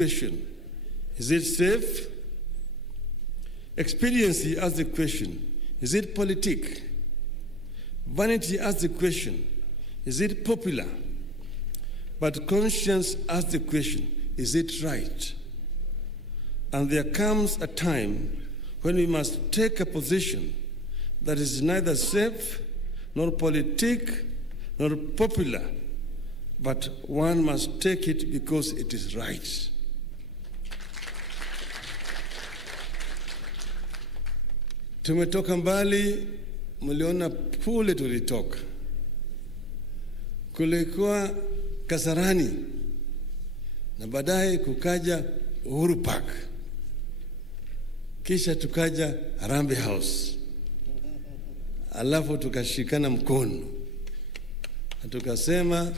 question, is it safe? Expediency asks the question, is it politic? Vanity asks the question, is it popular? But conscience asks the question, is it right? And there comes a time when we must take a position that is neither safe, nor politic, nor popular, but one must take it because it is right. Tumetoka mbali, mliona kule tulitoka. Kulikuwa Kasarani na baadaye kukaja Uhuru Park. Kisha tukaja Harambee House. Alafu tukashikana mkono. Na tukasema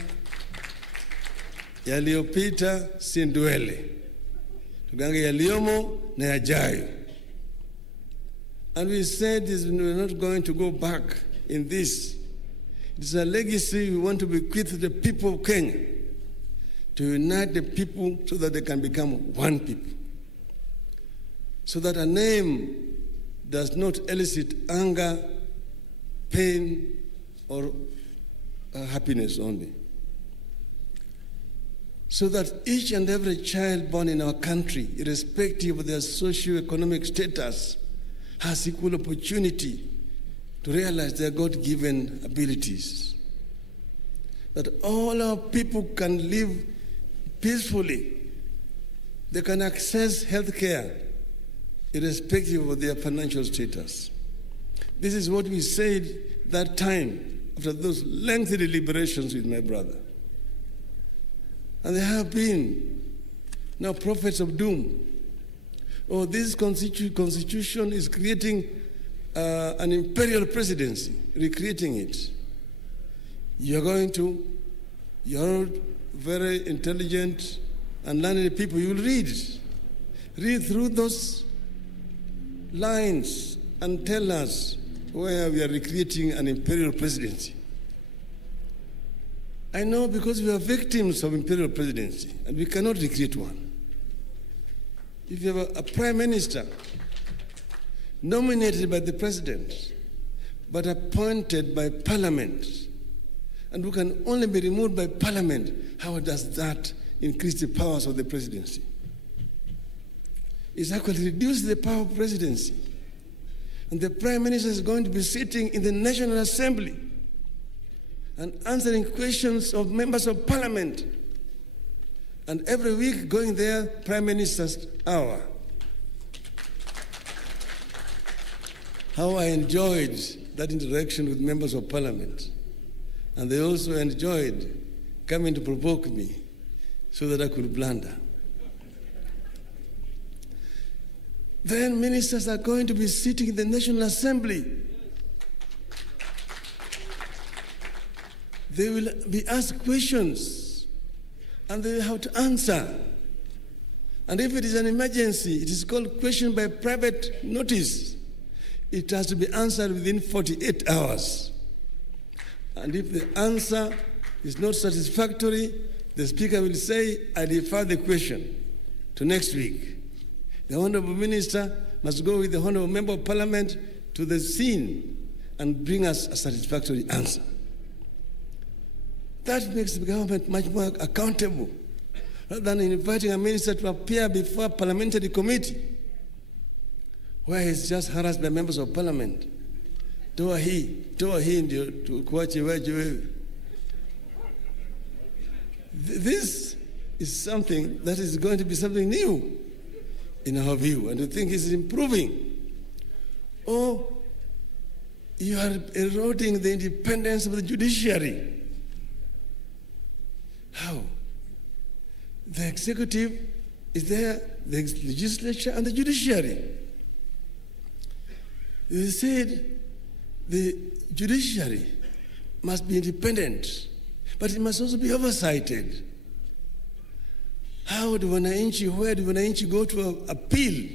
yaliyopita si ndwele. Tugange yaliyomo na yajayo. And we said we're not going to go back in this. It's a legacy we want to bequeath to the people of Kenya, to unite the people so that they can become one people, so that a name does not elicit anger, pain, or happiness only. So that each and every child born in our country, irrespective of their socio-economic status, has equal opportunity to realize their God-given abilities. That all our people can live peacefully. They can access health care irrespective of their financial status. This is what we said that time after those lengthy deliberations with my brother. And there have been now prophets of doom. Oh, this constitution is creating an imperial presidency, recreating it. You're very intelligent and learned people, you will read through those lines and tell us where we are recreating an imperial presidency. I know because we are victims of imperial presidency and we cannot recreate one. If you have a prime minister nominated by the president, but appointed by parliament, and who can only be removed by parliament, how does that increase the powers of the presidency? It's actually reduced the power of presidency. And the prime minister is going to be sitting in the National Assembly and answering questions of members of parliament. And every week going there, Prime Minister's hour. How I enjoyed that interaction with members of parliament. And they also enjoyed coming to provoke me so that I could blunder. Then ministers are going to be sitting in the National Assembly. They will be asked questions and they will have to answer. And if it is an emergency, it is called question by private notice. It has to be answered within 48 hours. And if the answer is not satisfactory, the speaker will say, I defer the question to next week. The honorable minister must go with the honorable member of parliament to the scene and bring us a satisfactory answer. That makes the government much more accountable, rather than inviting a minister to appear before a parliamentary committee, where he's just harassed by members of parliament. Toa hii ndio kuache waje wewe. This is something that is going to be something new in our view, and we think it's improving. Or you are eroding the independence of the judiciary. How? The executive is there, the legislature and the judiciary. They said the judiciary must be independent, but it must also be oversighted. How do where do wananchi go to appeal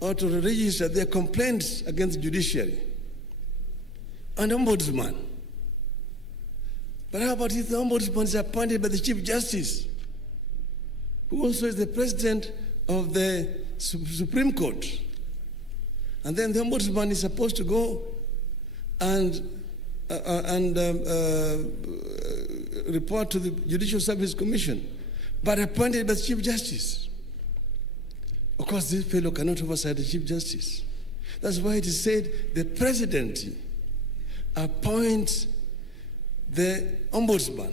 or to register their complaints against the judiciary? An ombudsman. But how about if the ombudsman is appointed by the Chief Justice? who also is the president of the Supreme Court. And then the ombudsman is supposed to go and report to the Judicial Service Commission, but appointed by the Chief Justice. Of course, this fellow cannot oversight the Chief Justice. That's why it is said the presidency appoints the ombudsman.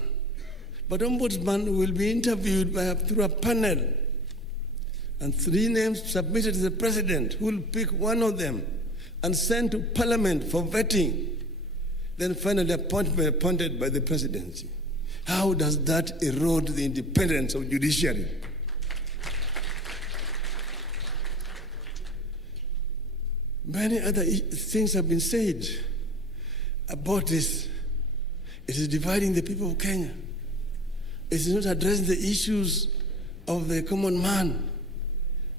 But ombudsman will be interviewed through a panel, and 3 names submitted to the president, who will pick one of them and send to parliament for vetting, then finally appointed by the presidency. How does that erode the independence of judiciary? Many other things have been said about this. It is dividing the people of Kenya. It is not addressing the issues of the common man,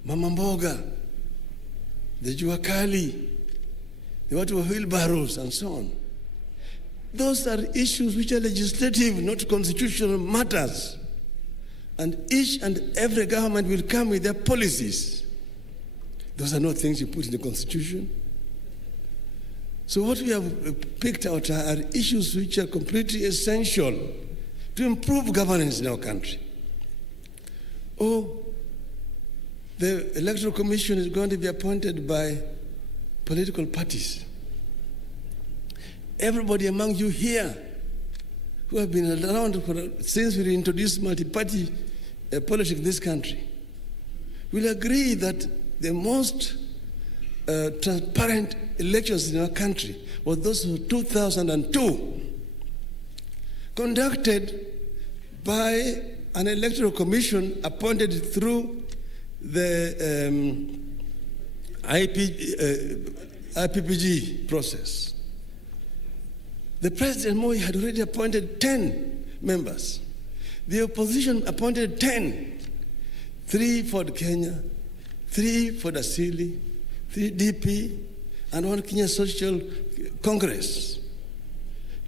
Mama Mboga, the Juakali, the watu wa wheelbarrows, and so on. Those are issues which are legislative, not constitutional matters. And each and every government will come with their policies. Those are not things you put in the Constitution. So what we have picked out are issues which are completely essential to improve governance in our country. The Electoral Commission is going to be appointed by political parties. Everybody among you here who have been around since we introduced multi-party politics in this country will agree that the most transparent elections in our country were those of 2002, conducted by an electoral commission appointed through the IPPG process. The President Moi had already appointed 10 members. The opposition appointed 10, 3 for Kenya, 3 for the Dasili, 3 DP, and 1 Kenya Social Congress.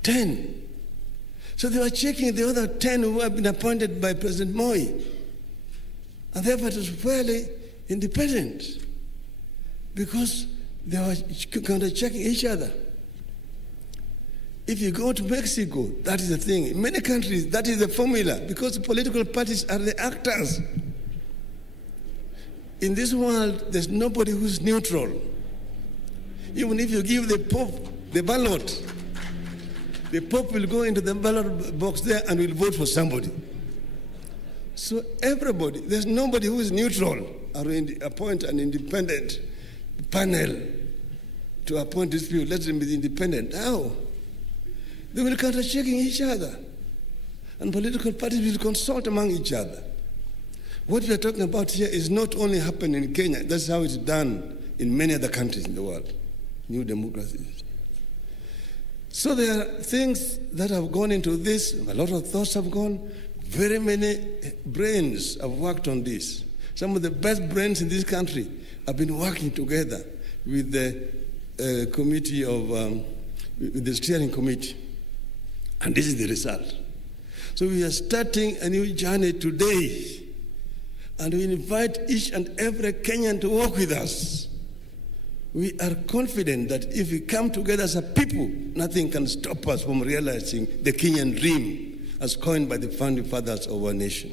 10. So they were checking the other 10 who have been appointed by President Moi. And therefore it was fairly independent because they were counter-checking each other. If you go to Mexico, that is the thing. In many countries, that is the formula because the political parties are the actors. In this world, there's nobody who's neutral. Even if you give the Pope the ballot, the Pope will go into the ballot box there and will vote for somebody. So everybody, there's nobody who is neutral or appoint an independent panel to appoint these people. Let them be independent. How? They will counter-checking each other. And political parties will consult among each other. What we are talking about here is not only happening in Kenya. That's how it's done in many other countries in the world, new democracies. So there are things that have gone into this. A lot of thoughts have gone. Very many brains have worked on this. Some of the best brains in this country have been working together with the committee of, with the steering committee. And this is the result. So we are starting a new journey today. And we invite each and every Kenyan to work with us. We are confident that if we come together as a people, nothing can stop us from realizing the Kenyan dream as coined by the founding fathers of our nation.